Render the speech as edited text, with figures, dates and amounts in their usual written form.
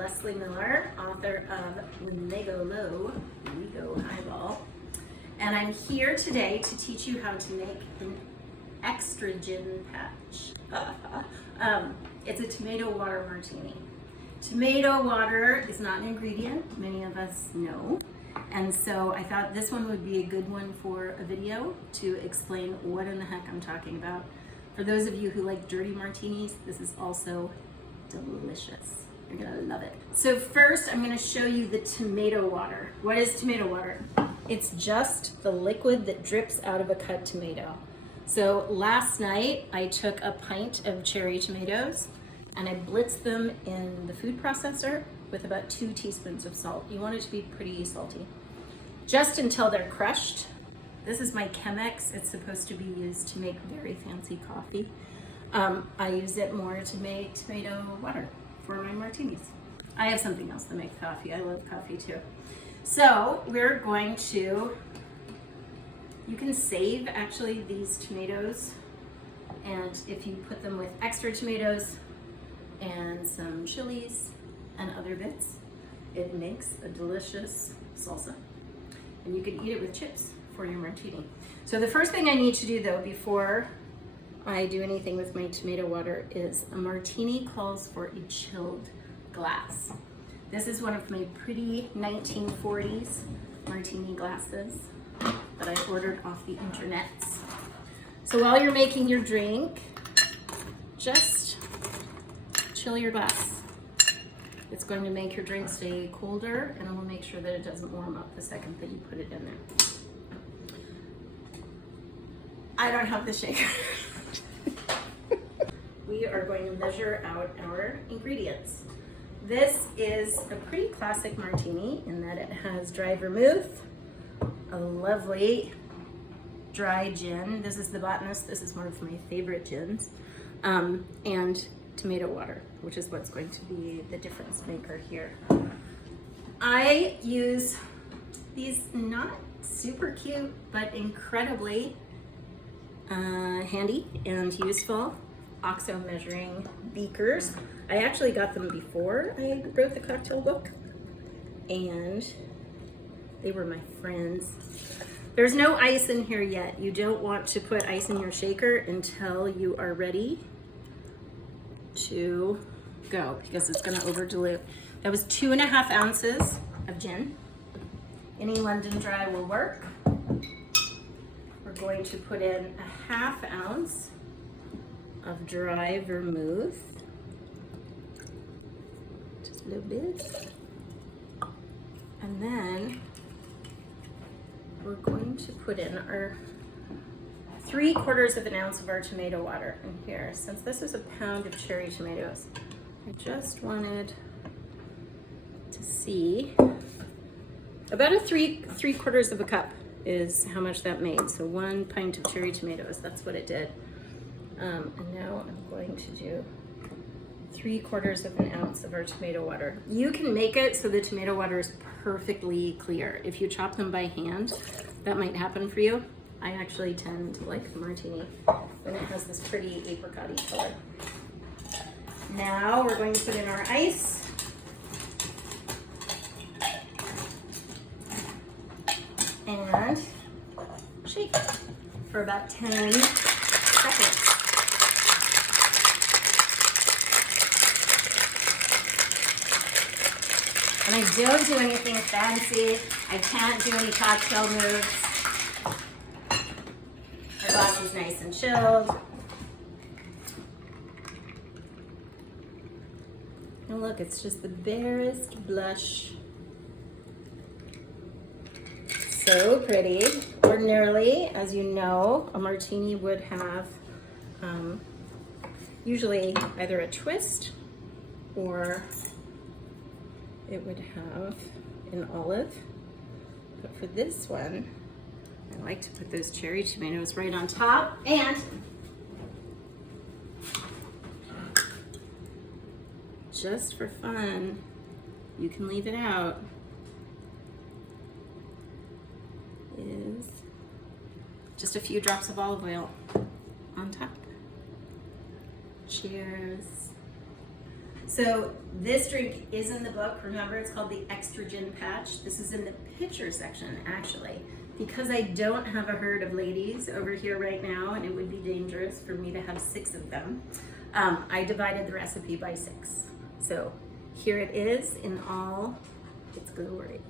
Leslie Miller, author of When They Go Low, We Go Highball. And I'm here today to teach you how to make an extra gin patch. It's a tomato water martini. Tomato water is not an ingredient, many of us know. And so I thought this one would be a good one for a video to explain what in the heck I'm talking about. For those of you who like dirty martinis, this is also delicious. You're gonna love it. So first, I'm gonna show you the tomato water. What is tomato water? It's just the liquid that drips out of a cut tomato. So last night, I took a pint of cherry tomatoes and I blitzed them in the food processor with about 2 teaspoons of salt. You want it to be pretty salty. Just until they're crushed. This is my Chemex. It's supposed to be used to make very fancy coffee. I use it more to make tomato water for my martinis. I have something else to make coffee. I love coffee too. So we're going to, you can save actually these tomatoes, and if you put them with extra tomatoes and some chilies and other bits, it makes a delicious salsa. And you can eat it with chips for your martini. So the first thing I need to do though, before I do anything with my tomato water, is a martini calls for a chilled glass. This is one of my pretty 1940s martini glasses that I ordered off the internets. So while you're making your drink, just chill your glass. It's going to make your drink stay colder, and it will make sure that it doesn't warm up the second that you put it in there. I don't have the shaker. We are going to measure out our ingredients. This is a pretty classic martini in that it has dry vermouth, a lovely dry gin. This is the Botanist. This is one of my favorite gins. And tomato water, which is what's going to be the difference maker here. I use these not super cute, but incredibly handy and useful OXO measuring beakers. I actually got them before I wrote the cocktail book, and they were my friends. There's no ice in here yet. You don't want to put ice in your shaker until you are ready to go, because it's going to over dilute. That was 2.5 ounces of gin. Any London Dry will work. We're going to put in 1/2 ounce of dry vermouth, just a little bit, and then we're going to put in our 3/4 ounce of our tomato water in here. Since this is a pound of cherry tomatoes, I just wanted to see about a 3/4 cup is how much that made. So 1 pint of cherry tomatoes, that's what it did. And now I'm going to do 3/4 ounce of our tomato water. You can make it so the tomato water is perfectly clear. If you chop them by hand, that might happen for you. I actually tend to like the martini when it has this pretty apricot-y color. Now we're going to put in our ice. And shake for about 10 seconds. And I don't do anything fancy. I can't do any cocktail moves. Our glass is nice and chilled. And look, it's just the barest blush. So pretty. Ordinarily, as you know, a martini would have usually either a twist or it would have an olive. But for this one, I like to put those cherry tomatoes right on top, and just for fun, you can leave it out, is just a few drops of olive oil on top. Cheers. So this drink is in the book. Remember, it's called the Extra Gin Patch. This is in the picture section, actually. Because I don't have a herd of ladies over here right now, and it would be dangerous for me to have 6 of them, I divided the recipe by 6. So here it is in all its glory.